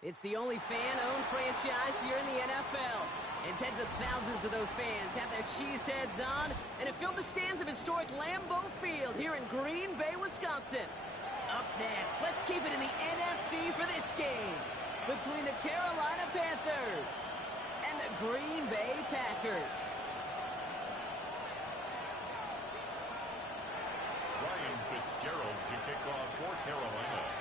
It's the only fan-owned franchise here in the NFL. And tens of thousands of those fans have their cheese heads on and have filled the stands of historic Lambeau Field here in Green Bay, Wisconsin. Up next, let's keep it in the NFC for this game between the Carolina Panthers and the Green Bay Packers. Ryan Fitzgerald to kick off for Carolina.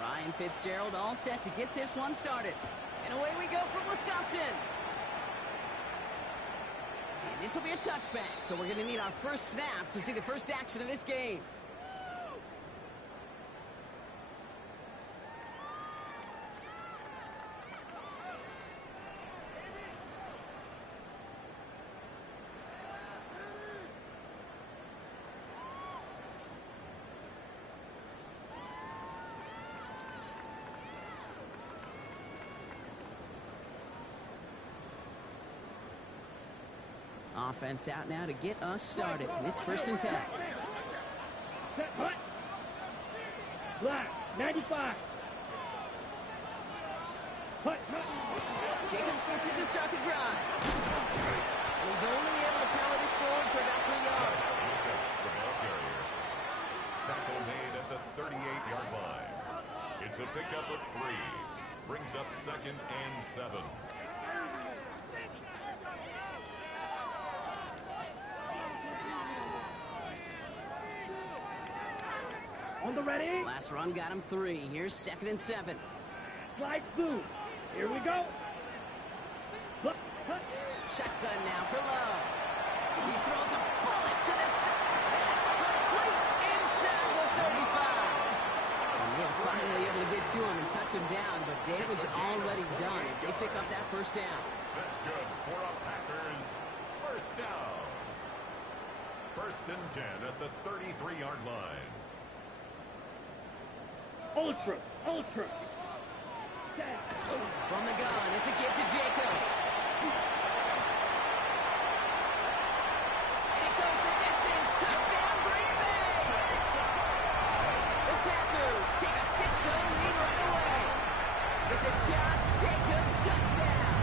Ryan Fitzgerald all set to get this one started. And away we go from Wisconsin. And this will be a touchback, so we're going to need our first snap to see the first action of this game. Offense out now to get us started. It's 1st and 10. Black, 95. Jacobs gets it to start the drive. He's only able to power this forward for about 3 yards. The ball carrier. Tackle made at the 38-yard line. It's a pickup of 3. Brings up 2nd and 7. On the ready. Last run got him 3. Here's 2nd and 7. Slide through. Here we go. Shotgun now for Love. He throws a bullet to the side. It's complete inside the 35. And we're finally able to get to him and touch him down, but damage already done as they pick up that first down. That's good for a Packers first down. 1st and 10 at the 33-yard line. Ultra. From the gun, it's a give to Jacobs. And it goes the distance. Touchdown, Green Bay! The Packers take a 6-0 lead right away. It's a Josh Jacobs touchdown.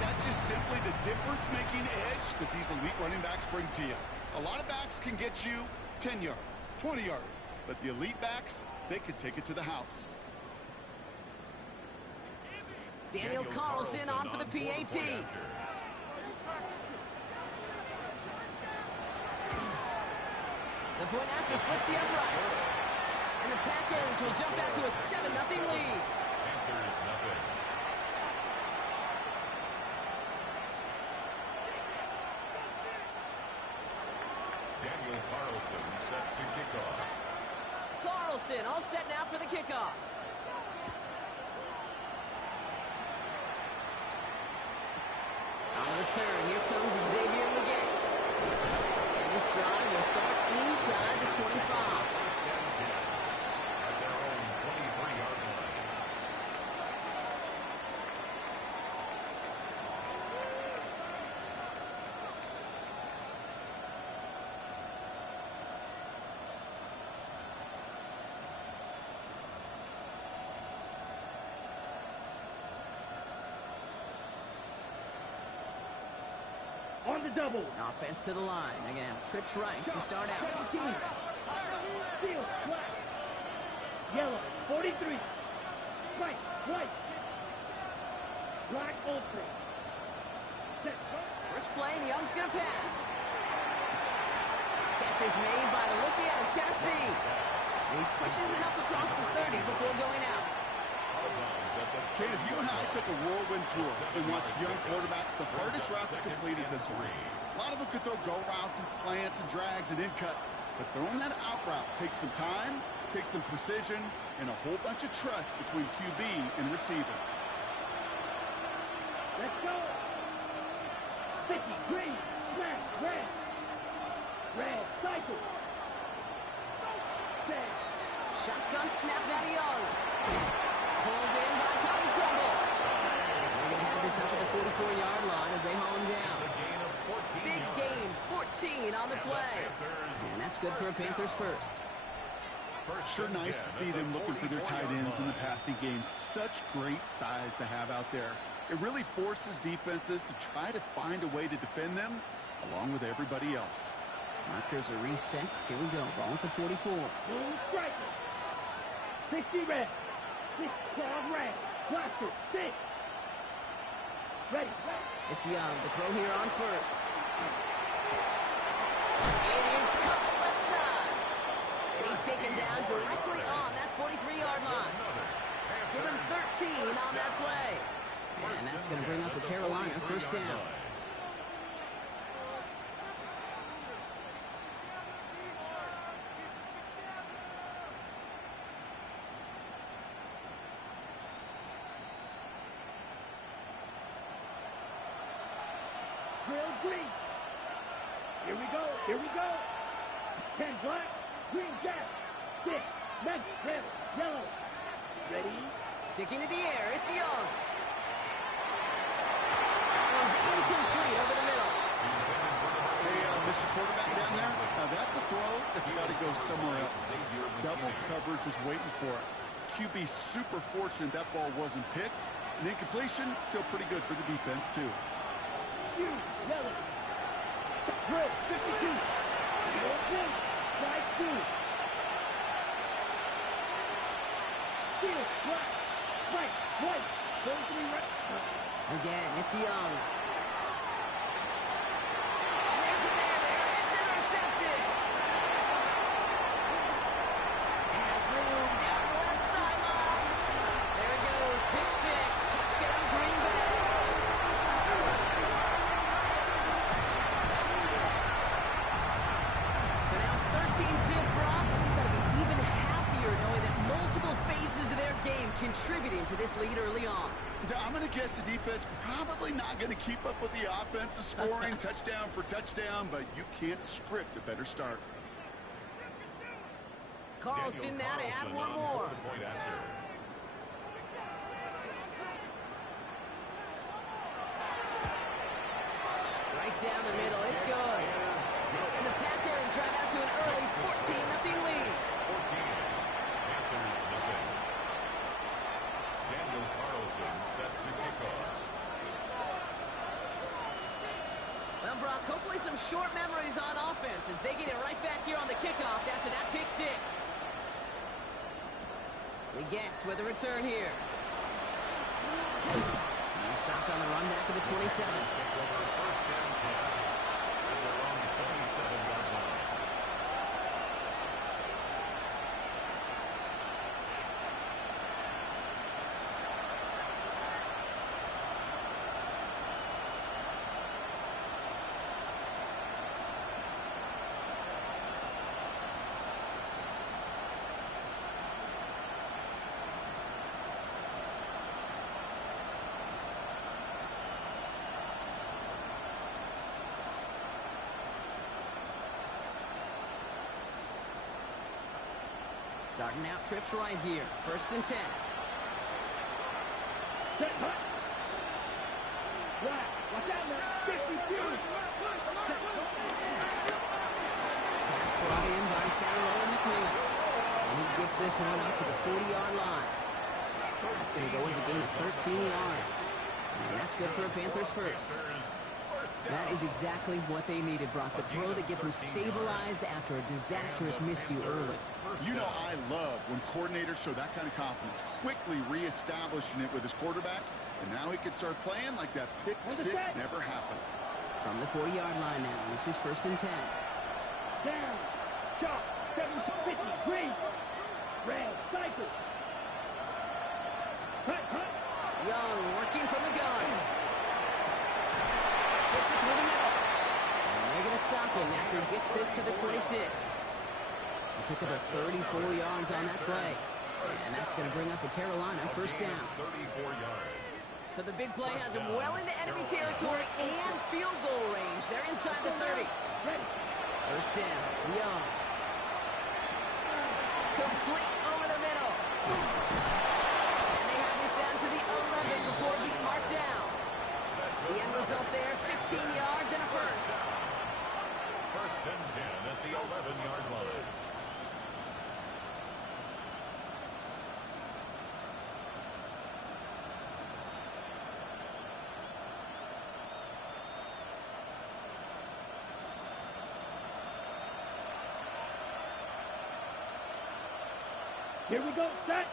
That's just simply the difference-making edge that these elite running backs bring to you. A lot of backs can get you 10 yards, 20 yards, but the elite backs, they could take it to the house. Daniel Carlson on for the PAT. The point after splits the uprights. And the Packers will jump out to a 7-0 lead. Panthers nothing. Daniel Carlson set to kick off. Carlson all set now for the kickoff. On the return, here comes Xavier Leggett. And this drive will start inside the 25. First and 10 at their own 23-yard line. On the double. Offense to the line. They're going to have trips right to start out. 17. Steel, black. Yellow, 43. White. Black, ultra. Set. First play, and Young's going to pass. Catch is made by the rookie out of Tennessee. He pushes it up across the 30 before going out. Kate, if you and I took a whirlwind tour and watched young quarterbacks, the hardest route to complete is this one. A lot of them could throw go routes and slants and drags and in cuts, but throwing that out route takes some time, takes some precision, and a whole bunch of trust between QB and receiver. Let's go. 50, green, black, red. Red, cycle. Set. Shotgun snap by Young. Pulled in by Tommy Trumbull. They're going to have this up at the 44-yard line as they haul him It's down. a gain of 14 Big yards. gain, 14 on the play. And that's good for a Panthers first. Sure nice to see them looking for their tight ends in the passing game. Such great size to have out there. It really forces defenses to try to find a way to defend them along with everybody else. Markers are reset. Here we go. Ball at the 44. Boom striker. 60 red. 6 claw red. Blaster. 6. Ready. It's Young. The throw here on first. It is caught left side. And he's taken down directly on that 43-yard line. Give him 13 on that play. And that's going to bring up a Carolina first down. Drill green. Here we go. Here we go. 10 black. Green jack. 6. Red. Red. Yellow. Ready. Sticking to the air. It's Young. That one's incomplete over the middle. Hey, Mr. Quarterback down there, now that's a throw that's got to go somewhere else. Double coverage is waiting for it. QB super fortunate that ball wasn't picked. And incompletion, still pretty good for the defense, too. Yellow. Drill. 52. Drill green. Strike 2. Steel. Black. White. White. 33 red. Again, it's Young. And there's a man there. It's intercepted. Has room down the left sideline. There it goes. Pick 6. Touchdown, Green Bay. So now it's 13-zip Brock. I think that'll be even happier knowing that multiple phases of their game contributing to this lead early on. I'm going to guess the defense probably not going to keep up with the offensive scoring touchdown for touchdown, but you can't script a better start. Carlson now to add one more. Right down the middle. It's good. And the Packers drive out to an early 14-0 lead. 14. Panthers nothing. Daniel Carlson set to kick off. Well, Brock, hopefully some short memories on offense as they get it right back here on the kickoff after that pick 6. Legets with a return here. He's stopped on the run back of the 27. Take over first down 10 at their own 27-yard line. Starting out trips right here. First and 10. Set hut. Black. Watch out now. 52. Pass brought in by Tyrone McMillan. And he gets this one up to the 40-yard line. That's going to go as a gain of 13 yards. And that's good for a Panthers first. That is exactly what they needed, Brock. The throw that gets them stabilized after a disastrous miscue early. You know I love when coordinators show that kind of confidence, quickly reestablishing it with his quarterback, and now he can start playing like that pick 6 never happened. From the 40-yard line now, this is first and 10. Down. Chop. 750. Green. Red. Cycle. Hut. Young working from the gun. Gets it through the middle. And they're going to stop him after he gets this to the 26. They pick up a 34 yards on that play. And that's going to bring up a Carolina first down. 34 yards. So the big play has him well into enemy territory and field goal range. They're inside the 30. Ready. First down. Young. Complete over the middle. And they have this down to the 11 before being marked down. The end result there, 15 yards and a first. First and 10 at the 11-yard line. Here we go, set.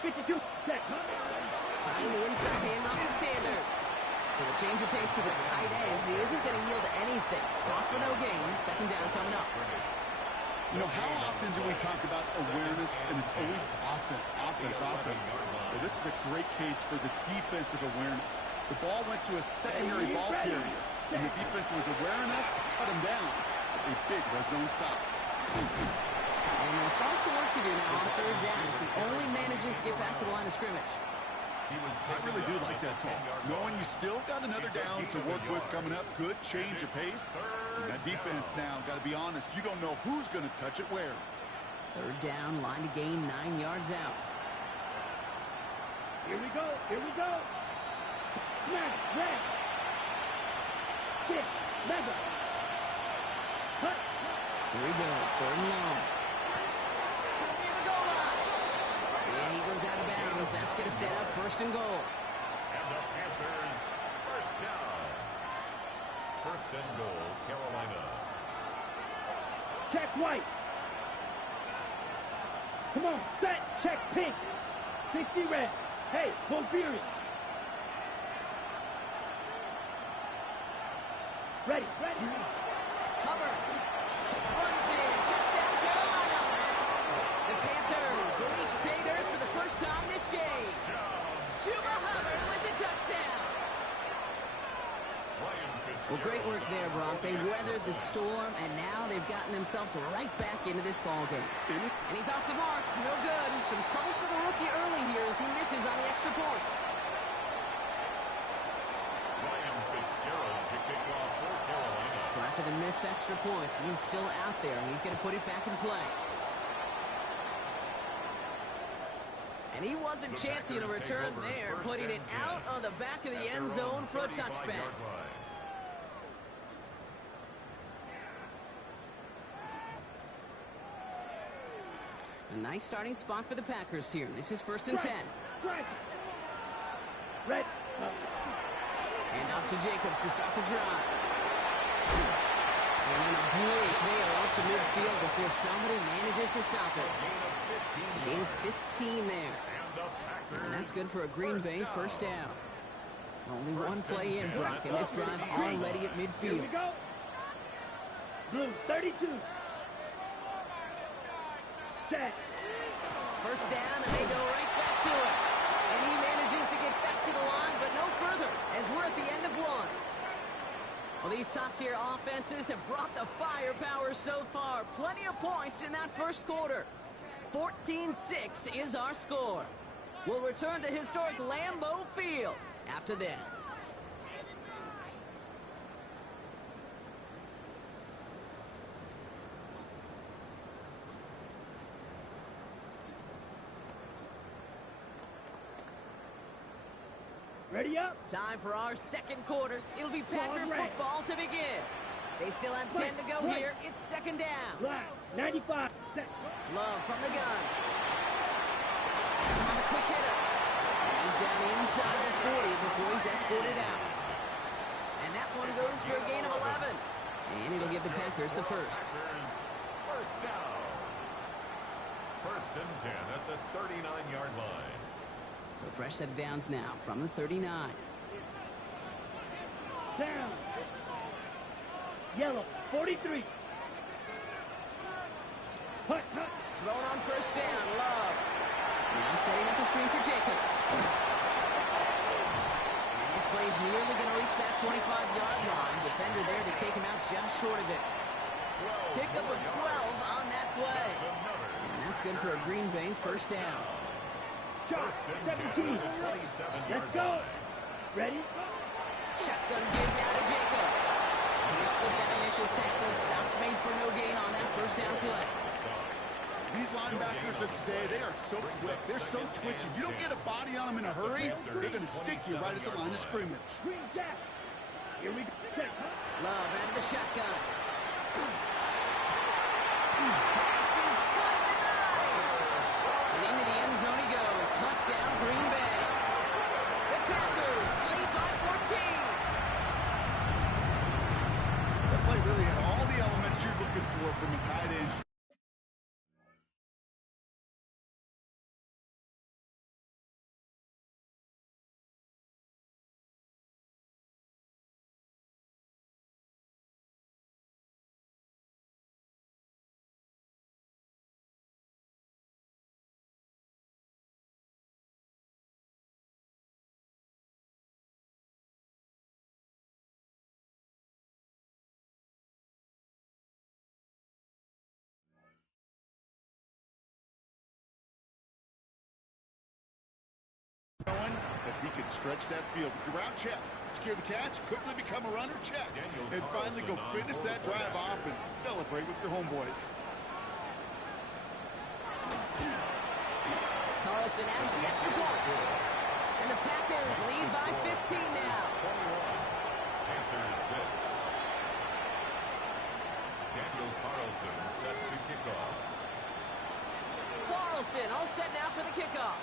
52, set. Trying the inside handoff to Sanders. So the change of pace to the tight ends. He isn't going to yield anything. Stop for no gain. Second down coming up. You know, how often do we talk about awareness, and it's always offense, offense, offense. Well, this is a great case for the defensive awareness. The ball went to a secondary ball carrier, and the defense was aware enough to cut him down. A big red zone stop. And there's still some work to do now on third down as he only manages to get back to the line of scrimmage. I really do like that call. Knowing you still got another down to work with coming up, good change of pace. And that defense now, got to be honest, you don't know who's going to touch it where. Third down, line to gain 9 yards out. Here we go, here we go. Smash, red. Six, mega. Cut. Here we go, third and long. Near the goal line. And he goes out of bounds. That's going to set up first and goal. And the Panthers, first down. First and goal, Carolina. Check white. Come on, set, check pink. 60 red. Hey, go Fury. Ready, ready. Hubbard runs in. Touchdown, Carolina. The Panthers will reach pay dirt for the first time this game. Chuba Hubbard with the touchdown. Well, great work there, Brock. They weathered the storm, and now they've gotten themselves right back into this ballgame. And he's off the mark. No good. Some troubles for the rookie early here as he misses on the extra point. To kick off for Carolina. So after the missed extra point, he's still out there, and he's going to put it back in play. And he wasn't chancing a return there, putting it out on the back of the end zone for a touchback. A nice starting spot for the Packers here. This is first and 10. Red. And off to Jacobs to start the drive. And in a blink, they are up to midfield before somebody manages to stop it. Gain 15 there. And that's good for a Green Bay first down. Only one play in, Brock, and this drive already at midfield. Here we go. Blue 32. Set. First down, and they go right back to it. And he manages to get back to the line, but no further, as we're at the end of one. Well, these top-tier offenses have brought the firepower so far. Plenty of points in that first quarter. 14-6 is our score. We'll return to historic Lambeau Field after this. Ready up. Time for our second quarter. It'll be Packer football to begin. They still have 10 to go here. It's second down. Black, 95. Set. Love from the gun. On a quick hitter. He's down inside the 40 before he's escorted out. And that one goes for a gain of 11. And it'll give the Packers the first. First down. First and 10 at the 39-yard line. So a fresh set of downs now from the 39. Down. Yellow, 43. Hut, hut. Thrown on first down. Love. Now setting up the screen for Jacobs. And this play's nearly going to reach that 25-yard line. Defender there to take him out just short of it. Pickup of 12 on that play. And that's good for a Green Bay first down. Shot, 17. Let's go. Ready? Shotgun give now to Jacobs. He gets the that initial tackle. Stops made for no gain on that first down play. These these linebackers of today, they are so quick. They're so twitchy. You don't get a body on them in a hurry, they're going to stick you right at the line of scrimmage. Green Jack. Here we go. Love out of the shotgun. Pass is caught at the 9. And into the end zone he goes. Touchdown, Green Bay. The Packers lead by 14. The play really had all the elements you're looking for from a tight end. If he can stretch that field with your route check, secure the catch, quickly become a runner check, and finally go finish that drive off and celebrate with your homeboys. Carlson adds the extra point. And the Packers lead by 15 now. 21. Panthers 6. Daniel Carlson set to kick off. Carlson all set now for the kickoff.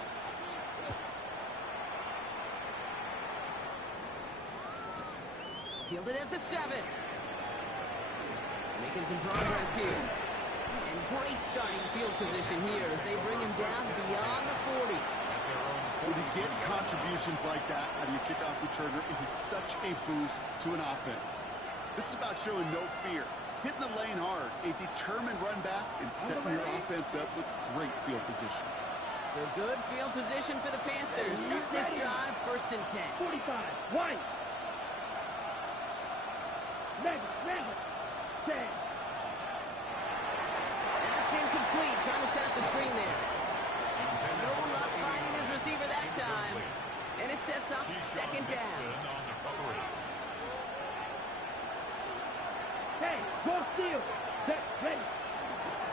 Fielded at the 7. Making some progress here. And great starting field position here as they bring him down beyond the 40. When you get contributions like that out of your kickoff returner, it is such a boost to an offense. This is about showing no fear, hitting the lane hard, a determined run back, and setting your offense up with great field position. So good field position for the Panthers. Start this drive, 1st and 10. 45. White. Red. 10. That's incomplete. Trying to set up the screen there. No luck finding his receiver that time. And it sets up 2nd down. Hey, go steal. Ready.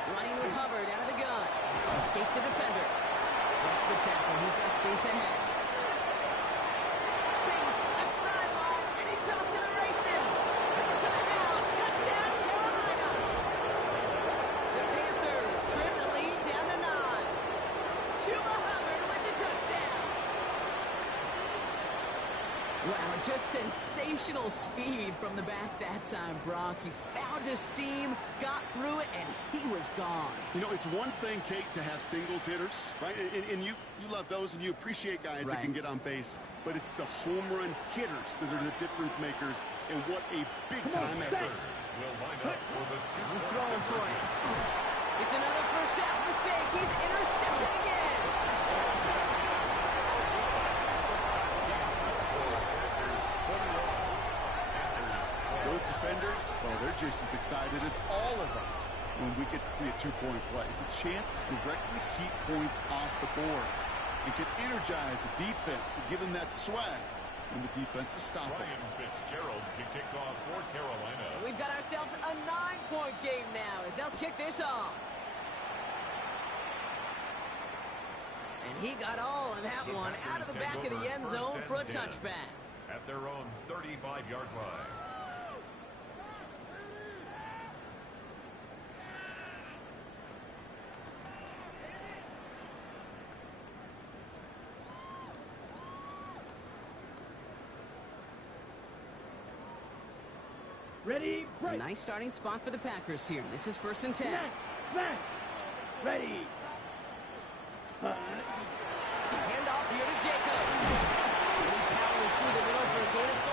Running with Hubbard out of the gun. Escapes the defender. Breaks the tackle. He's got space ahead. Space, left sideline, and he's off to the races. To the house. Touchdown, Carolina. The Panthers trim the lead down to 9. Chuba Hubbard with the touchdown. Wow, just sensational speed from the back that time, Brock. He found a seam, got through it, and he was gone. You know, it's one thing, Kate, to have singles hitters, right? And you love those and you appreciate guys that can get on base. But it's the home run hitters that are the difference makers, and what a big-time effort. I'm throwing for it. It's another first half mistake. He's intercepted again. Those defenders, well, they're just as excited as all of us when we get to see a two-point play. It's a chance to directly keep points off the board and can energize a defense and give them that swag when the defense is stopping. Ryan Fitzgerald to kick off for Carolina. So we've got ourselves a 9-point game now as they'll kick this off. And he got all of that one out of the back of the end zone for a touchback. At their own 35-yard line. Ready, break. Nice starting spot for the Packers here. This is 1st and 10. Back. Ready. Hand off here to Jacobs. And he powers through the middle for a gain of 4.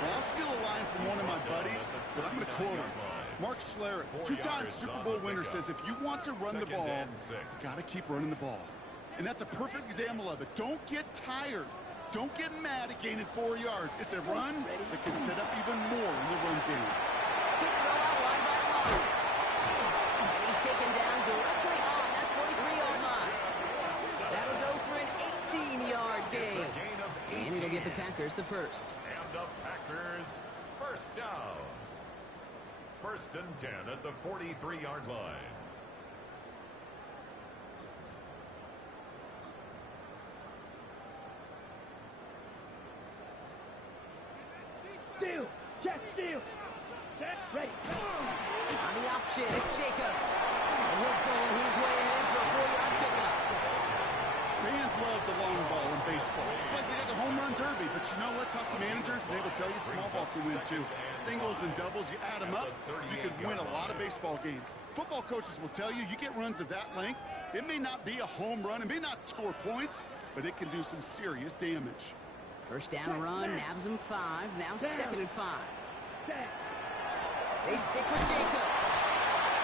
Well, I'll steal a line from one of my buddies, but I'm going to quote him. Mark Schlereth, 2-time Super Bowl winner, says if you want to run the ball, you got to keep running the ball. And that's a perfect example of it. Don't get tired. Don't get mad at gaining 4 yards. It's a run that can set up even more in the run game. Quick throw out wide by Long. And he's taken down directly on that 43-yard line. That'll go for an 18-yard gain. And it'll give the Packers the first. And the Packers first down. 1st and 10 at the 43-yard line. option. It's Jacobs. And he'll pull his way ahead for a 4-yard pickup. Fans love the long ball in baseball. It's like they got the home run derby, but you know what? Talk to managers, and they will tell you small ball can win too. Singles and doubles, you add them up, you can win a lot of baseball games. Football coaches will tell you, you get runs of that length, it may not be a home run, it may not score points, but it can do some serious damage. First down run, nabs him 5. Now 2nd and 5. They stick with Jacobs.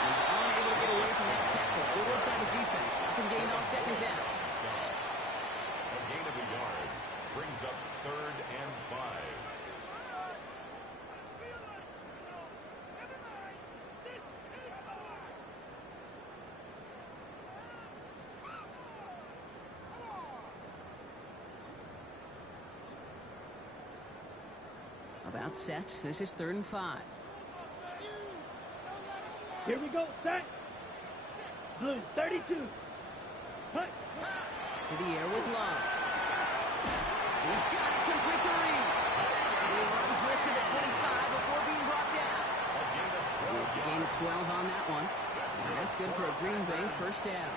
He's unable to get away from that tackle. Good work by the defense. Nothing gained on 2nd down. A gain of a yard brings up 3rd and 5. About set. This is 3rd and 5. Here we go, set. Blues, 32. Hut. To the air with Love. He's got it complete to Reed. He runs this to the 25 before being brought down. It's a gain of 12 on that one. And that's good for a Green Bay first down.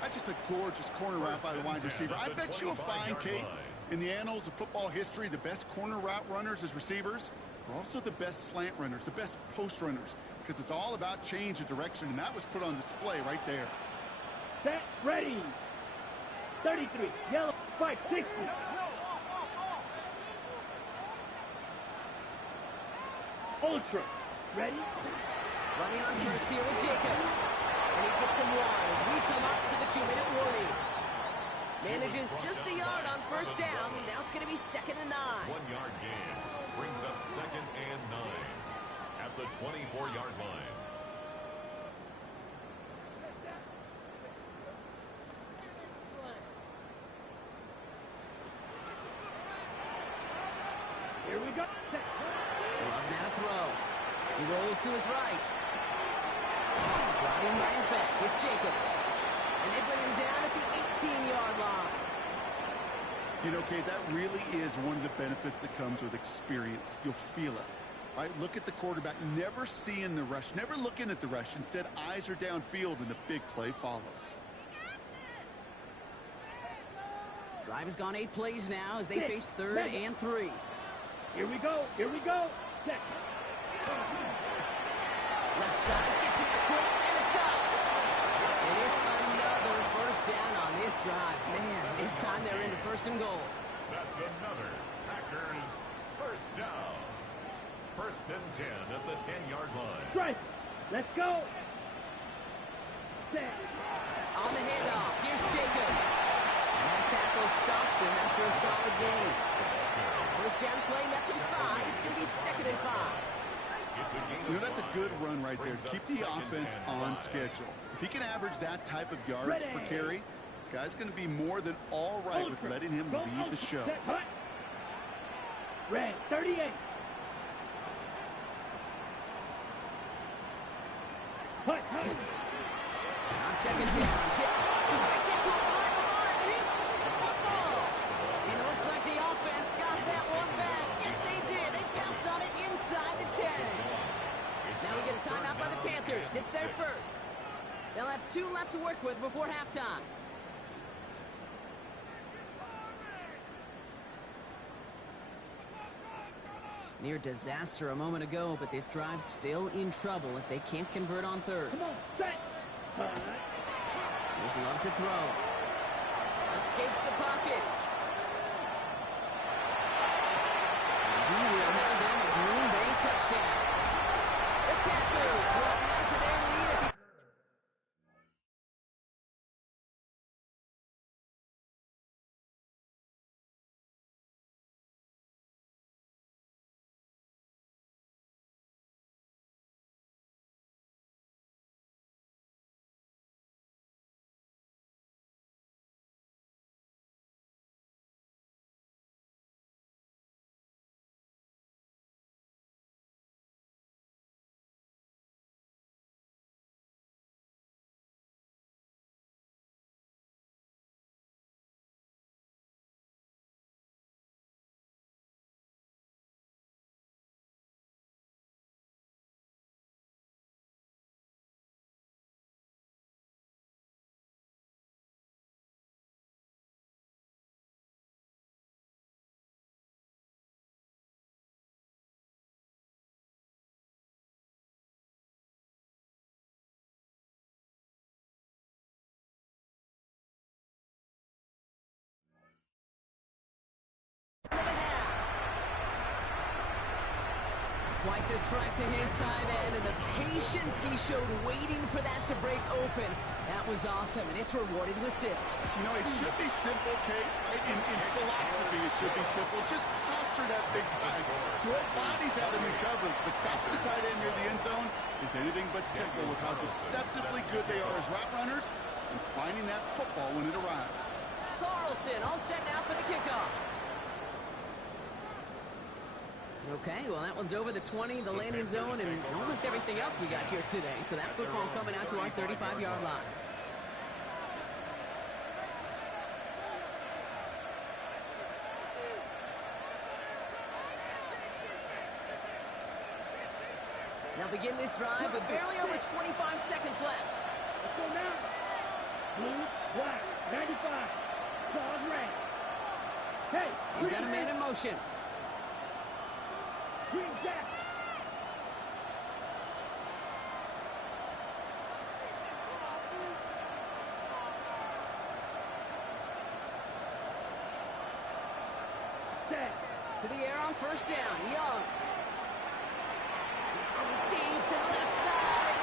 That's just a gorgeous corner route by the wide receiver. I bet you'll find, Kate, in the annals of football history, the best corner route runners as receivers are also the best slant runners, the best post runners, because it's all about change of direction, and that was put on display right there. Set, ready. 33, yellow, 560. Ultra, ready. Running on first here with Jacobs. And he gets him wide as we come up to the 2-minute warning. Manages just a yard on first down. Now it's going to be 2nd and 9. 1-yard gain brings up 2nd and 9 at the 24-yard line. Here we go. Love now throw. He rolls to his right. Riding by his back. It's Jacobs. And they bring him down at the 18-yard line. You know, Kate, that really is one of the benefits that comes with experience. You'll feel it. Right? Look at the quarterback, never seeing the rush, never looking at the rush. Instead, eyes are downfield, and the big play follows. Drive has gone 8 plays now as they face 3rd and 3. Here we go. Here we go. Set. Left side gets it quick, and it's got. And it's another first down on this drive. Man, this time they're into 1st and goal. That's another Packers first down. 1st and 10 at the 10-yard line. Strike. Let's go. Set. On the handoff, here's Jacobs. And that tackle stops him after a solid gain. First down play, that's him 5. It's going to be 2nd and 5. You know, that's a good run right there. Keep the offense on schedule. If he can average that type of yards per carry, this guy's going to be more than all right with letting him lead the show. Set, hut. Red, 38. Hut, hut. On 2nd down, Chip. They get to a wide line, and he loses the football. And it looks like the offense got that one back. Yes, they did. They bounce on it inside the 10. Now we get a timeout by the Panthers. It's their first. They'll have 2 left to work with before halftime. Near disaster a moment ago, but this drive's still in trouble if they can't convert on 3rd. Come on, set. Hut. There's Love to throw. Escapes the pocket. He will have them a Green Bay touchdown. The Packers will add to their lead at the like the strike to his tight end, and the patience he showed waiting for that to break open. That was awesome, and it's rewarded with 6. You know, it should be simple, Kate. Right? In philosophy, it should be simple. Just cluster that big time. Throw bodies at him in coverage, but stopping the tight end near the end zone is anything but simple with how deceptively good they are as route runners and finding that football when it arrives. Carlson all set now for the kickoff. Okay, well, that one's over the 20, the landing zone, and almost everything else we got here today. So that football coming out to our 35-yard line. Now begin this drive with barely over 25 seconds left. Let's go now. Blue, black, 95. Claws red. Hey, You got a man in motion. green jack. Set. To the air on first down. Young. He's going deep to the left side.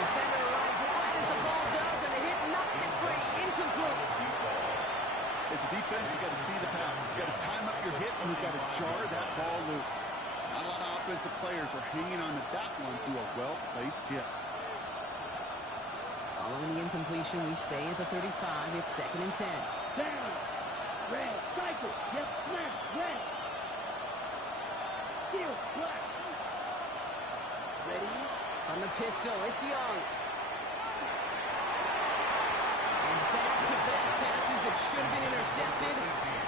Defender arrives right as the ball does, and the hit knocks it free. Incomplete. As a defense, you got to see the pass. You got to time up your hit, and you got to jar that ball loose. Not a lot of offensive players are hanging on to that one through a well-placed hit. Following the incompletion, we stay at the 35. It's 2nd and 10. Down. Red. Cycle. Yep. Smash. Red. Steel. Black. Ready. On the pistol, it's Young. And back-to-back passes that should have been intercepted.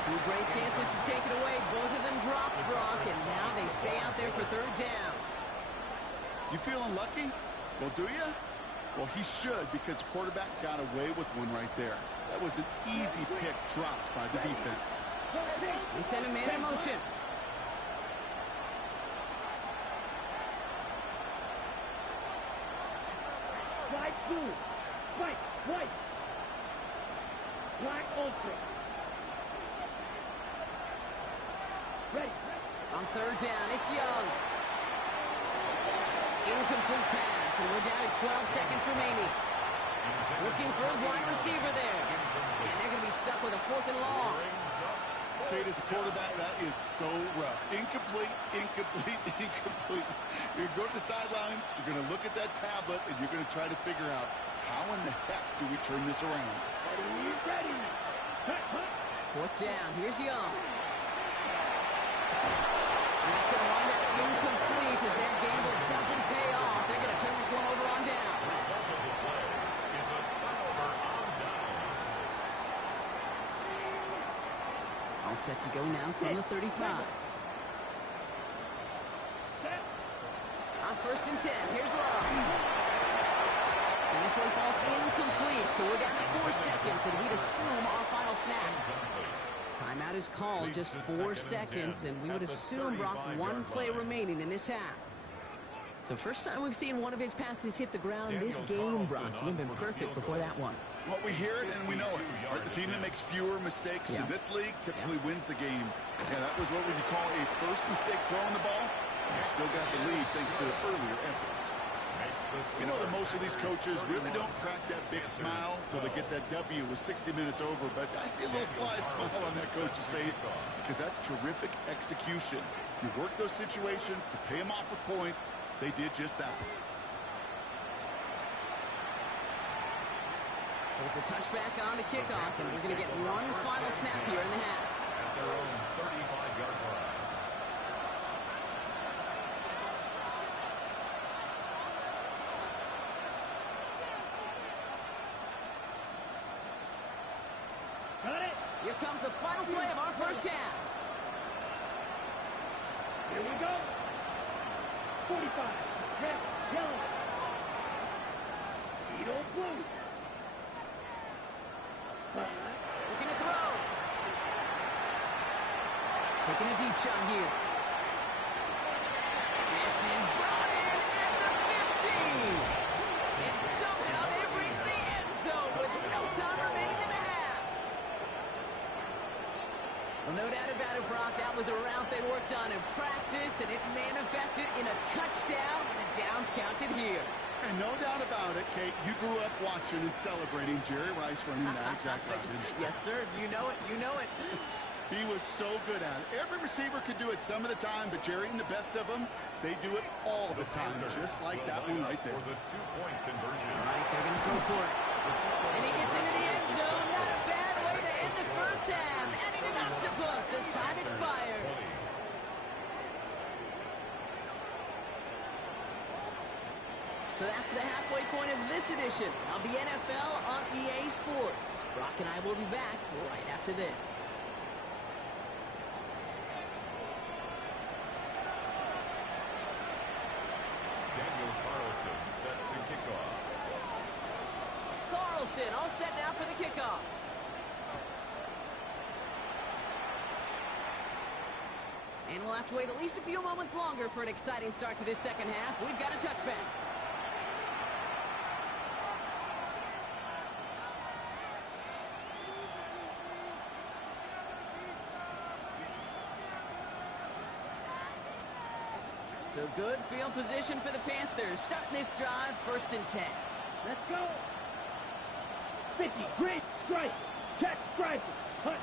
2 great chances to take it away. Both of them dropped, Brock, and now they stay out there for 3rd down. You feeling lucky? Well, do you? Well, he should, because the quarterback got away with one right there. That was an easy pick dropped by the defense. They send a man in motion. White blue. White. White. Black ultra. Ready. On 3rd down, it's Young. Incomplete pass, and we're down at 12 seconds remaining. Looking for his wide receiver there. And they're going to be stuck with a 4th and long. Kate, as a quarterback, that is so rough. Incomplete, incomplete, incomplete. You're going to go to the sidelines, you're going to look at that tablet, and you're going to try to figure out how in the heck do we turn this around. Ready. Ready. Cut, cut. 4th down, here's Young. And that's going to wind up incomplete as their gamble doesn't pay off. They're going to turn this one over on down. Result of the play is a turnover on downs. All set to go now from the 35. Set. On 1st and 10, here's Love. And this one falls incomplete, so we're down to 4 seconds, and we'd assume our final snap. Timeout is called, just 4 seconds, and we would assume, Brock, 1 play remaining in this half. So first time we've seen one of his passes hit the ground this game, Brock. He had been perfect before that one. Well, we hear it and we know it. Right? The team that makes fewer mistakes in this league typically wins the game. Yeah, that was what we could call a first mistake throwing the ball. We still got the lead thanks to earlier efforts. You know that most of these coaches really don't crack that big smile until they get that W with 60 minutes over, but I see a little sly smile on that coach's face because that's terrific execution. You work those situations to pay them off with points. They did just that. So it's a touchback on the kickoff, and we're going to get one final snap here in the half. At their own 35-yard line. Got it. Here comes the final play of our first half. Here we go. 45. Red. Yellow. Beetle blue. Looking to throw. Taking a deep shot here. This is brought in at the 15. And somehow they reach the end zone with no time remaining in the half. Well, no doubt about it, Brock. That was a route they worked work done in practice, and it manifested in a touchdown with the downs counted here. And no doubt about it, Kate, you grew up watching and celebrating Jerry Rice running that exact route, didn't you? Yes, sir. You know it. You know it. He was so good at it. Every receiver could do it some of the time, but Jerry and the best of them, they do it all the time, just like that one right there. For the two-point conversion. All right, they're going to go for it. And he gets into the end zone. Not a bad way to end the first half. Adding an octopus as time expires. So that's the halfway point of this edition of the NFL on EA Sports. Brock and I will be back right after this. Daniel Carlson set to kick off. Carlson all set now for the kickoff. And we'll have to wait at least a few moments longer for an exciting start to this second half. We've got a touchback. So good field position for the Panthers. Starting this drive, 1st and 10. Let's go. 50, grid, strike, check, strike, hut.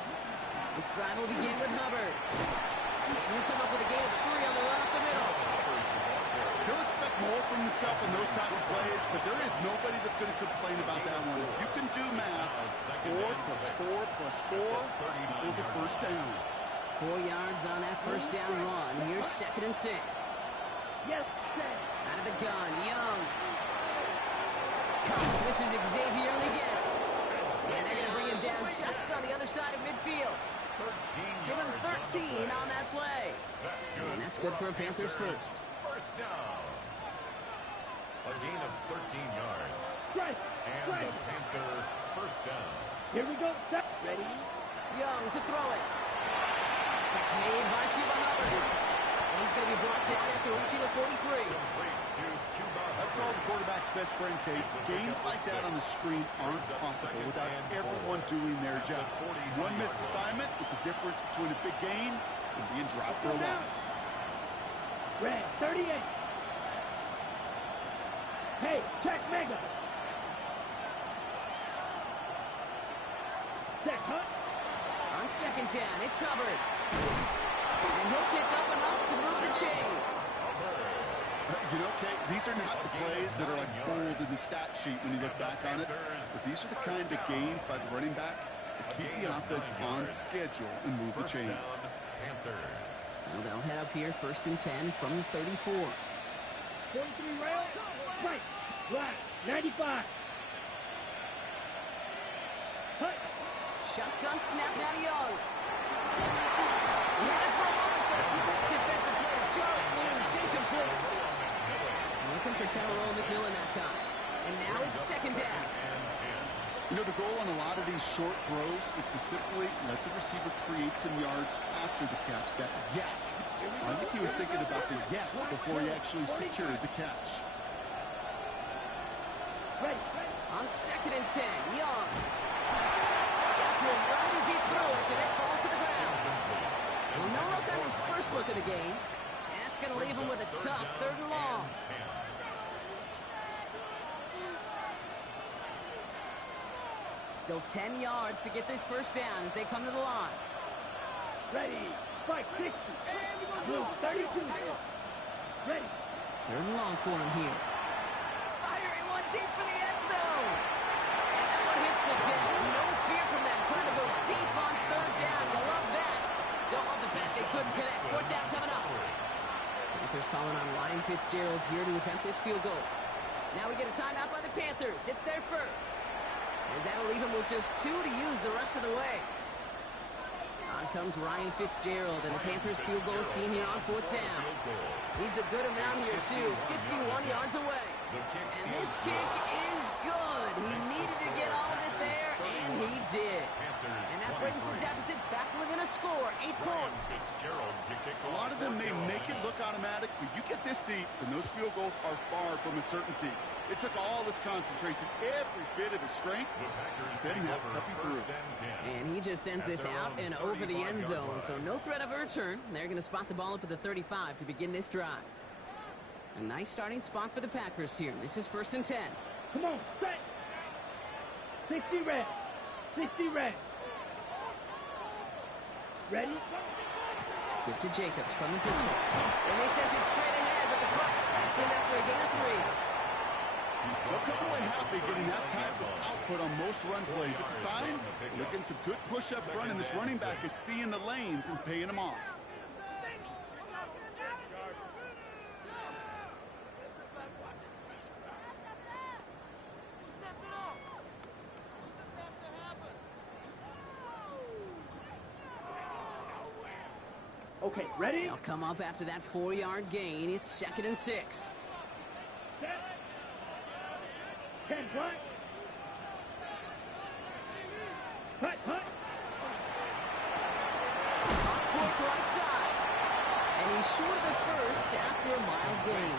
This drive will begin with Hubbard. And he'll come up with a gain of 3 on the run up the middle. He'll expect more from himself in those type of plays, but there is nobody that's going to complain about that one. If you can do math, 4 plus 4 plus 4 equals a first down. 4 yards on that first down run. Here's 2nd and 6. Yes, sir. Out of the gun, Young. Cox, this is Xavier only gets. And they're going to bring him down just on the other side of midfield. Give him 13 on that play. And that's good for a Panthers first. First down. A gain of 13 yards. Strike, And strike. the Panther first down. Here we go, set, ready. Young to throw it. Catch made by Chuba Hubbard. And he's going to be blocked out after reaching the 43. That's called the quarterback's best friend, Kate. Gains like that on the screen aren't possible without everyone doing their job. One missed assignment is the difference between a big gain and being dropped for a loss. Red, 38. Hey, check mega. Check, hut. On 2nd down, it's Hubbard. And he'll pick up enough to move the chains. You know, Kate, these are not the plays that are like bold in the stat sheet when you look back on it. But these are the kind of gains by the running back that keep the offense on schedule and move the chains. So they'll head up here, 1st and 10 from the 34. 43 rails, right, black, 95. Hut. Shotgun snap now to Young. He had it for a moment, but he got defensive play to Charlie loose, incomplete. Looking for Terrell McMillan that time. And now it's 2nd down. You know, the goal on a lot of these short throws is to simply let the receiver create some yards after the catch, that yak. I think he was thinking about the yak before he actually secured the catch. Ready. On 2nd and 10, Young. Got to him right as he threw it, and it falls to the ground. Well, no look on his first look of the game. And that's going to leave him with a tough 3rd and long. Still 10 yards to get this first down as they come to the line. Ready. Fight 60. Move 32. Ready. 3rd and long for him here. Firing one deep for the end zone. And that one hits the deck. No fear from them. Trying to go deep on 3rd down. You love that. Don't love the fact they couldn't connect. 4th down coming up. Panthers calling on Ryan Fitzgerald here to attempt this field goal. Now we get a timeout by the Panthers. It's their first. As that'll leave him with just 2 to use the rest of the way. On comes Ryan Fitzgerald and the Panthers field goal team here on 4th down. Needs a good amount here too, 51 yards away. And this kick is good. He needed to get all of it there, and he did. And that brings the deficit back within a score, 8 points. A lot of them may make it look automatic, but you get this deep, and those field goals are far from a certainty. It took all this concentration, every bit of his strength, to send that puppy through. And he just sends this out and over the end zone, so no threat of a return. They're going to spot the ball up at the 35 to begin this drive. A nice starting spot for the Packers here. This is 1st and 10. Come on, set. 60 red. 60 red. Ready? Give to Jacobs from the pistol. And they sent it straight ahead, but the cross stops him after a gain of 3. They'll come away happy getting that type of output on most run plays. It's a sign they're getting some good push up front, and this running back is seeing the lanes and paying them off. Okay, ready? They'll come up after that 4-yard gain. It's 2nd and 6. 10 punt. Punt, punt. Quick right side. And he's short of the first after a mile gain.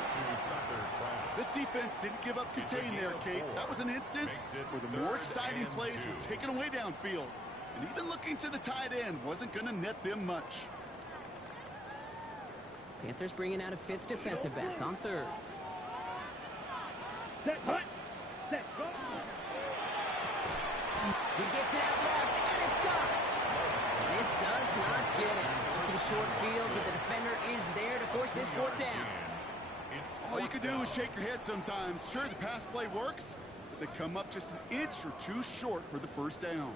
This defense didn't give up contain there, Kate. That was an instance where the more exciting plays were taken away downfield. And even looking to the tight end wasn't going to net them much. Panthers bringing out a 5th defensive back on 3rd. Set, punt. Set, go. He gets it out left, and it's gone. This does not get it. Looking short field, but the defender is there to force this 4th down. All you can do is shake your head sometimes. Sure, the pass play works, but they come up just an inch or two short for the 1st down.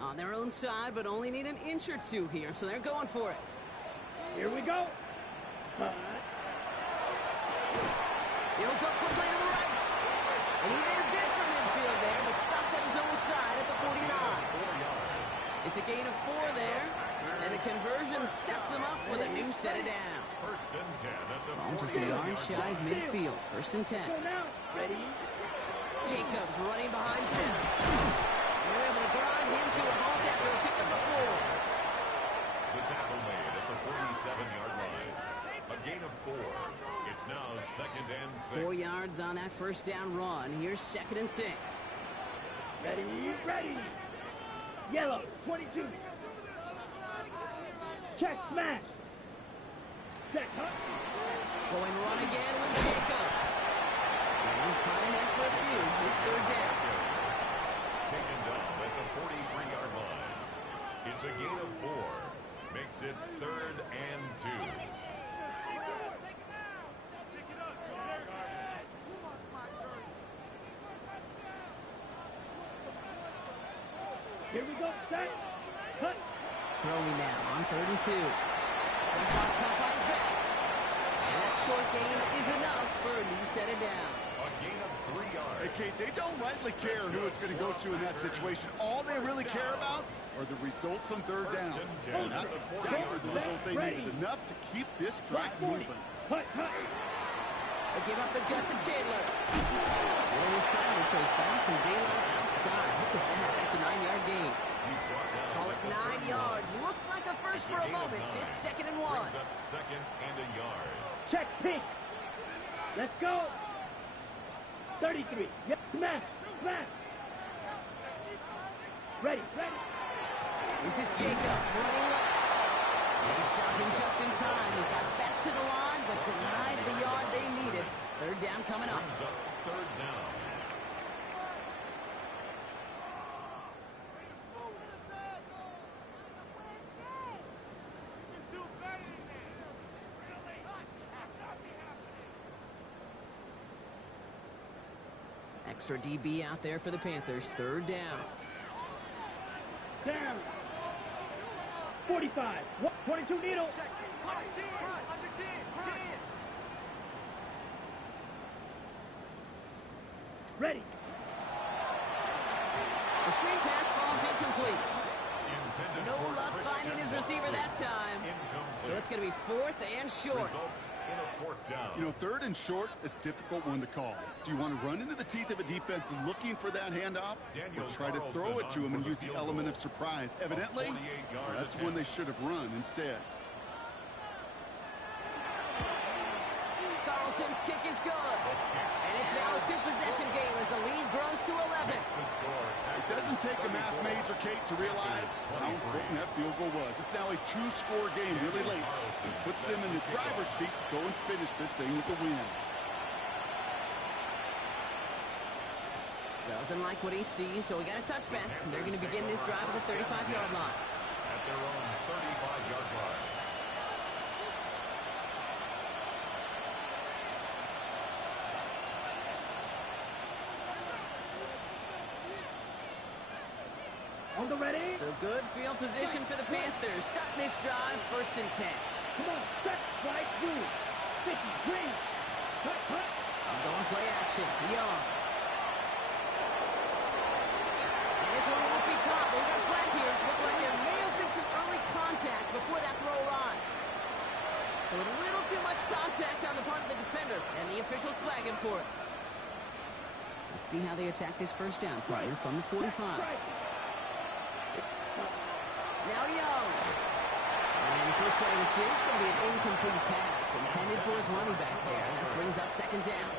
On their own side, but only need an inch or two here, so they're going for it. Here we go. Punt. He'll go quickly to the right. And he made a bid for midfield there, but stopped at his own side at the 49. It's a gain of 4 there, and the conversion sets them up with a new set it down. 1st and 10 at the Ball just a yard shy of midfield. 1st and 10. Go now. Ready? Jacobs running behind center. They're able to grind him to a halt after a kick of the 4. The tackle made at the 47-yard line. A gain of 4. It's now 2nd and 6. 4 yards on that 1st down run. Here's 2nd and 6. Ready? Ready. Yellow, 22. Check, smash. Set, punt. Going run again with Jacobs. And find that for a few. It's 3rd down. Taken down at the 43-yard line. It's a gain of 4. Makes it 3rd and 2. Here we go. Set. Cut. Throwing now on 3rd and 2. The clock caught by his back. And that short gain is enough for a new set it down. A gain of 3 yards. Hey, Kate, they don't rightly care who it's going to go to in that situation. All they really care about are the results on 3rd down. And that's exactly the result they needed. Enough to keep this drive moving. Cut, cut. They give up the gut to Chandler. And it was crowded, so he found some daylight outside. Look at that. That's a 9-yard gain. Call it 9 yards. Looks like a first for a moment. It's 2nd and 1. Brings up 2nd and a yard. Check, pink. Let's go. 33. Yep. Smash. Smash. Ready. Ready. This is Jacobs running left. They stopped him just in time. He got back to the line, but denied the yard they needed. 3rd down coming up. Brings up 3rd down. Extra DB out there for the Panthers. 3rd down. Down. 45. 22 needle. Ready. The screen pass falls incomplete. No luck finding his receiver that time. So it's going to be 4th and short. You know, 3rd and short is a difficult one to call. Do you want to run into the teeth of a defense looking for that handoff, or try to throw it to him and use the element of surprise? Evidently, that's one they should have run instead. Carlson's kick is good. And it's now a 2-possession game as the lead grows to 11. It doesn't take a math major, Kate, to realize how important that field goal was. It's now a 2-score game really late. It puts them in the driver's seat to go and finish this thing with a win. Doesn't like what he sees, so we got a touchback. They're going to begin this drive at the 35-yard line. At their own 35-yard line. On the ready. So good field position for the Panthers. Starting this drive, 1st and 10. Come on, set, right, through. 50, green. Cut, cut. Going play action. Young. And this one won't be caught, but we got a flag here. Looked like there may have been some early contact before that throw arrived. So a little too much contact on the part of the defender, and the officials flag him for it. Let's see how they attack this 1st down play from the 45. Now Young. And the first play of the series is going to be an incomplete pass intended for his running back there. And that brings up 2nd down.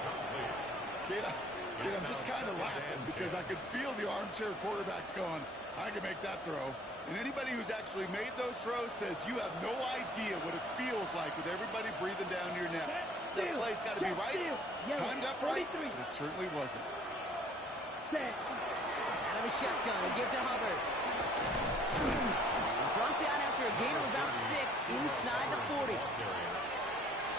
Kid, I'm just kind of laughing because I could feel the armchair quarterbacks going, I can make that throw. And anybody who's actually made those throws says you have no idea what it feels like with everybody breathing down your neck. That play's got to be right, timed up right, and it certainly wasn't. Out of the shotgun, and give to Hubbard. Brought down after a gain of about 6 inside the 40.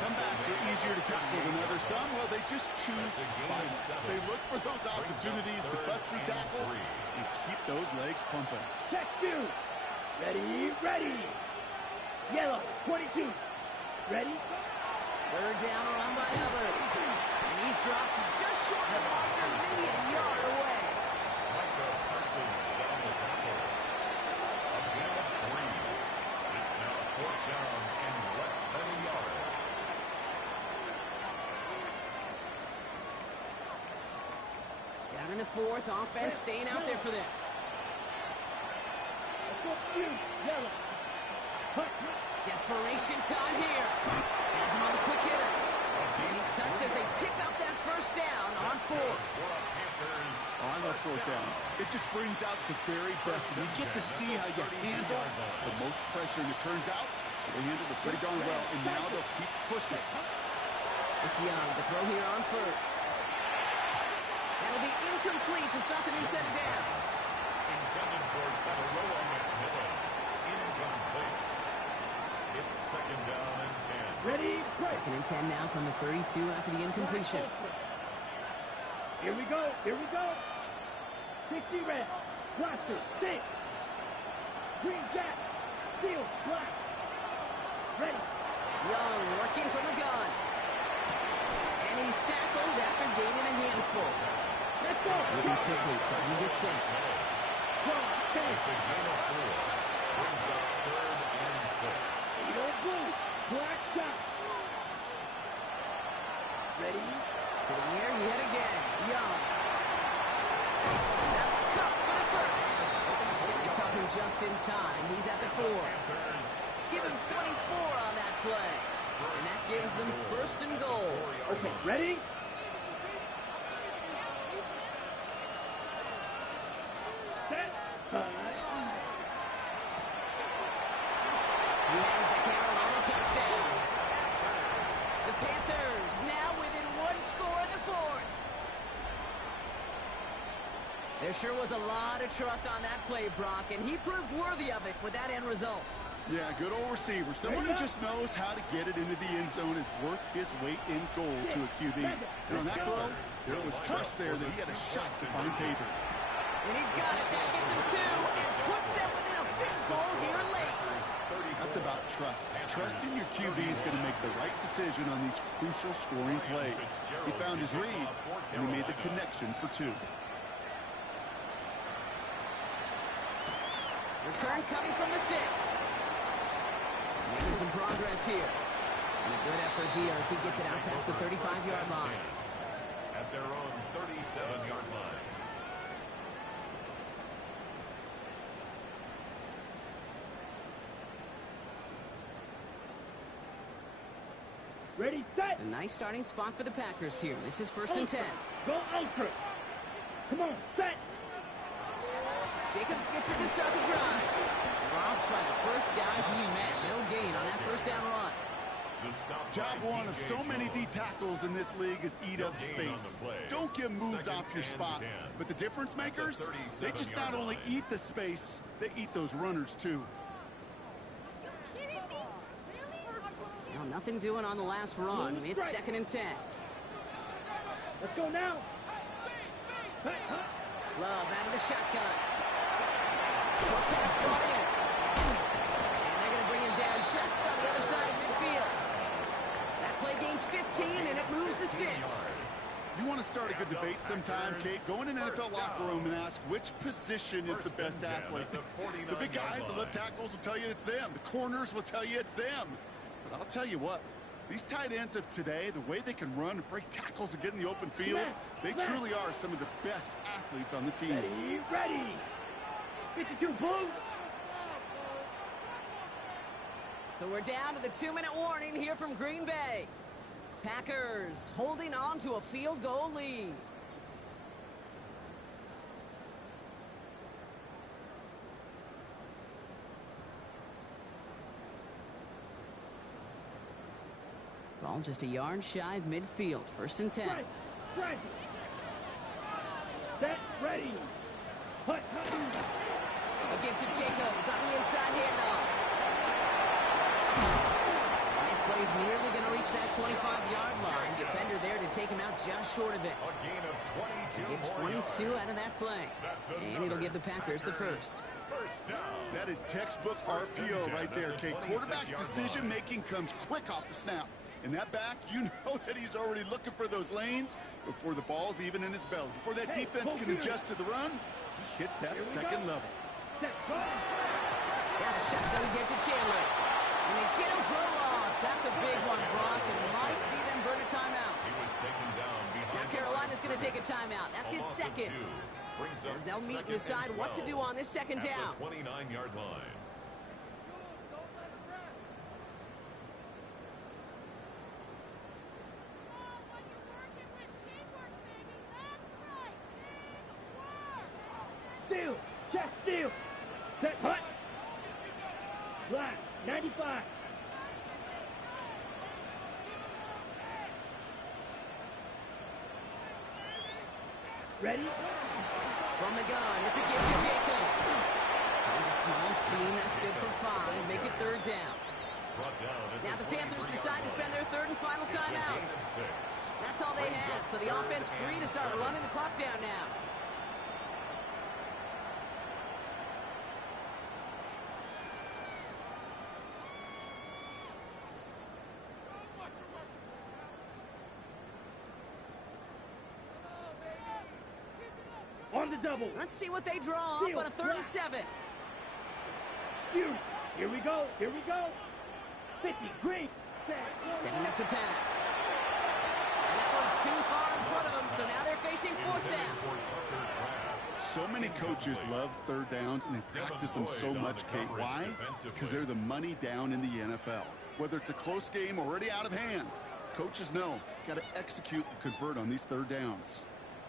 Some backs are easier to tackle than others. Some, well, they just choose violence. They look for those opportunities to bust through tackles and keep those legs pumping. Check 2. Ready, ready. Yellow, 22. Ready. 3rd down run by Hubbard. And he's dropped just short of the marker, maybe a yard away. It's now 4th down and less than a yard. Down in the 4th, offense staying out there for this. Yellow. Desperation time here. Has him on the quick hitter. And he's touched as they pick up that 1st down on 4. Oh, I love 4th downs. It just brings out the very best. And you get to see how you handle the most pressure. And it turns out they handled it pretty darn well. And now they'll keep pushing. It's Young. The throw here on 1st. That'll be incomplete to start the new set of downs. Intended for Tabaroa McMillan. Incomplete. It's 2nd down and 10. Ready, play. 2nd and 10 now from the 32 after the incompletion. Here we go, here we go. 60 red, blaster, 6. Green jack, steel, black. Ready. Young working from the gun. And he's tackled after gaining a handful. Let's go. Moving quickly, trying to get set. It's a gain of 4. Brings up 3rd and 6. Yellow blue, black shot. Ready. To the air, yet again. Young. That's caught for the 1st. And they stop him just in time. He's at the 4. Give him 24 on that play. And that gives them 1st and goal. Okay, ready? Set. He has the count on a touchdown. The Panthers now within 1 score in the 4th. There sure was a lot of trust on that play, Brock, and he proved worthy of it with that end result. Yeah, good old receiver. Someone who just knows how to get it into the end zone is worth his weight in gold to a QB. And on that throw, there was trust there that he had a shot to find pay dirt. And he's got it. That gets him 2 and puts them within a field goal here late. That's about trust. Trusting your QB is going to make the right decision on these crucial scoring plays. He found his read, and he made the connection for 2. Return coming from the 6. Making some progress here. And a good effort here as he gets it out past the 35-yard line. At their own 37-yard line. Ready, set. A nice starting spot for the Packers here. This is 1st and 10. Go ultra. Come on, set. Jacobs gets it to start the drive. Drops by the first guy he met. No gain on that first down run. Job one of so many D tackles in this league is eat up space. Don't get moved off your spot. But the difference makers, they just not only eat the space, they eat those runners too. Now, nothing doing on the last run. It's 2nd and 10. Let's go now. Love out of the shotgun. Short pass brought in. And they're going to bring him down just on the other side of midfield. That play gains 15, and it moves the sticks. You want to start a good debate sometime, Kate? Go in an NFL locker room and ask which position is the best athlete. The big guys, the left tackles will tell you it's them. The corners will tell you it's them. But I'll tell you what, these tight ends of today, the way they can run and break tackles and get in the open field, they truly are some of the best athletes on the team. Ready, ready. 52 Bulls. So we're down to the 2-minute warning here from Green Bay. Packers holding on to a field goal lead. Ball just a yard shy of midfield. 1st and 10. Right. Set, ready. Hut. A give to Jacobs on the inside handoff. This play's nearly going to reach that 25-yard line. Defender there to take him out just short of it. A gain of 22 out of that play. And it'll give the Packers the first. First down. That is textbook RPO right there, Kate. Quarterback's decision-making comes quick off the snap. And that back, you know that he's already looking for those lanes before the ball's even in his belly. Before that defense can adjust to the run, he hits that second level. Now the shotgun get to Chandler. And they get him for a loss. That's a big one, Brock. And might see them burn a timeout. He was taken down behind. Now Carolina's going to take a timeout. That's its second. As they'll meet and decide what to do on this second down. 29-yard line. Steal. Check steal. Set, hut. Black. 95. Ready? From the gun, it's a gift to Jacobs. Finds a small seam, that's good for 5. Make it 3rd down. Now the Panthers decide to spend their 3rd and final timeout. That's all they had, so the offense free to start running the clock down now. On the double. Let's see what they draw up on a 3rd and 7. Here we go. 50, green. Setting up to pass. And that one's too far in front of them, so now they're facing 4th down. So many coaches love 3rd downs, and they practice them so much, Kate. Why? Because they're the money down in the NFL. Whether it's a close game already out of hand, coaches know, got to execute and convert on these 3rd downs.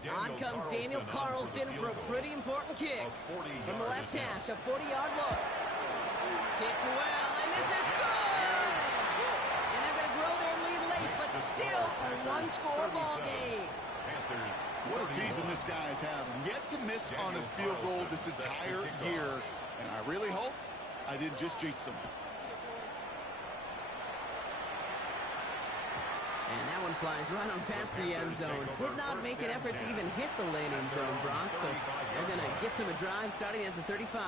On comes Daniel Carlson for a pretty important kick. From the left hash, a 40-yard look. Kicked well, and this is good! And they're going to grow their lead late, but still a one-score ball game. What a season this guy's having. Yet to miss on a field goal this entire year. And I really hope I didn't just jinx him. And that one flies right on past the end zone. Did not make an effort to even hit the landing zone, Brock. So they're going to gift him a drive starting at the 35.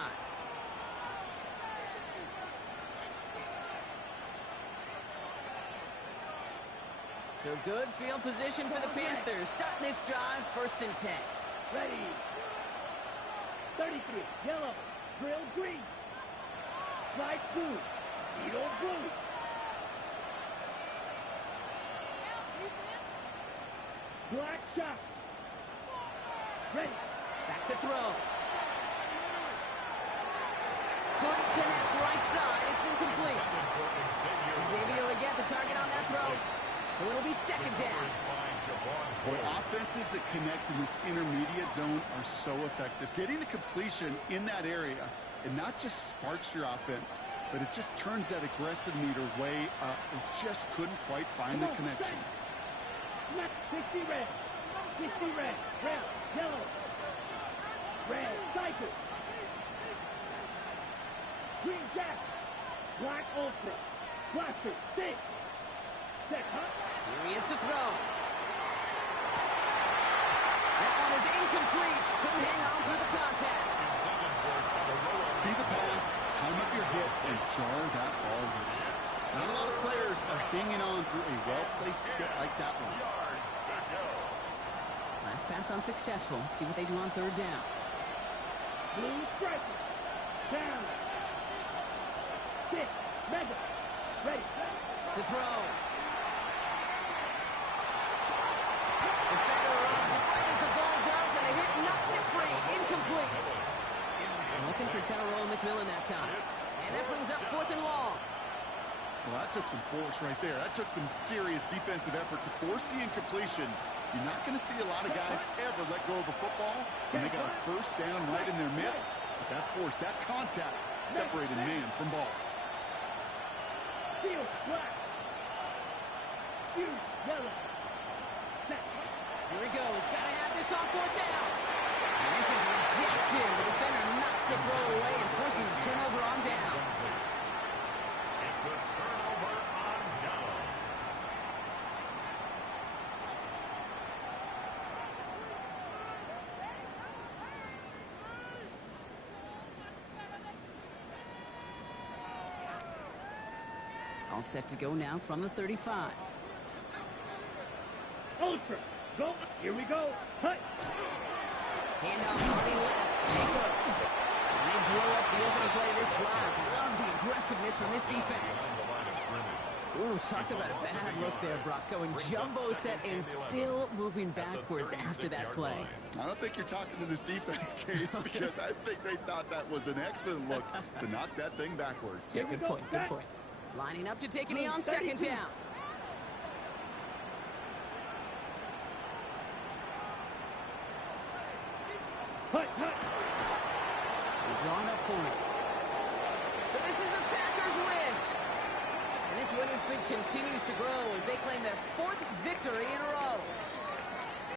So good field position for the Panthers. Starting this drive, 1st and 10. Ready. 33, yellow, drill, green. Slide through. Eat on blue. Black shot. Ready. Back to throw. Couldn't connect right side. It's incomplete. Xavier will get the target on that throw. So it'll be second down. Boy, offenses that connect in this intermediate zone are so effective. Getting the completion in that area, it not just sparks your offense, but it just turns that aggressive meter way up. It just couldn't quite find the connection. 60 red. 60 red. Red. Yellow. Red. Cycle. Green jack. Black ultra. Blaster. Stick. Set. Huh? Here he is to throw. That one is incomplete. Couldn't hang on through the contact. See the pass, time up your hip, and jar that ball loose. Not a lot of players are hanging on through a well-placed hit like that one. Last pass unsuccessful. Let's see what they do on third down. Blue striker. Down. Stick. Mega. Ready. To throw. Defender runs right as the ball does, and the hit knocks it free. Incomplete. Looking for Tyrone McMillan that time. And that brings up 4th and long. Well, that took some force right there. That took some serious defensive effort to force the incompletion. You're not going to see a lot of guys ever let go of a football when they got a first down right in their midst. But that force, that contact, separated man from ball. Field black. Field yellow. Set. Here he goes. Got to have this on 4th down. And this is rejected. The defender knocks the throw away and forces a turnover on downs. It's a turnover on downs. All set to go now from the 35. Ultra. Go. Here we go. Hut. Handoff on the left. Jacobs. And they blow up the opening play of this drive. Love the aggressiveness from this defense. Ooh, talk about a bad look there, Brock. Going jumbo set and still moving backwards after that play. I don't think you're talking to this defense, Kate, because I think they thought that was an excellent look to knock that thing backwards. Yeah, good point, good point. Lining up to take a knee on second down. Hut. Hut. They're drawing up for it. So this is a Packers win. And this winning streak continues to grow as they claim their 4th victory in a row.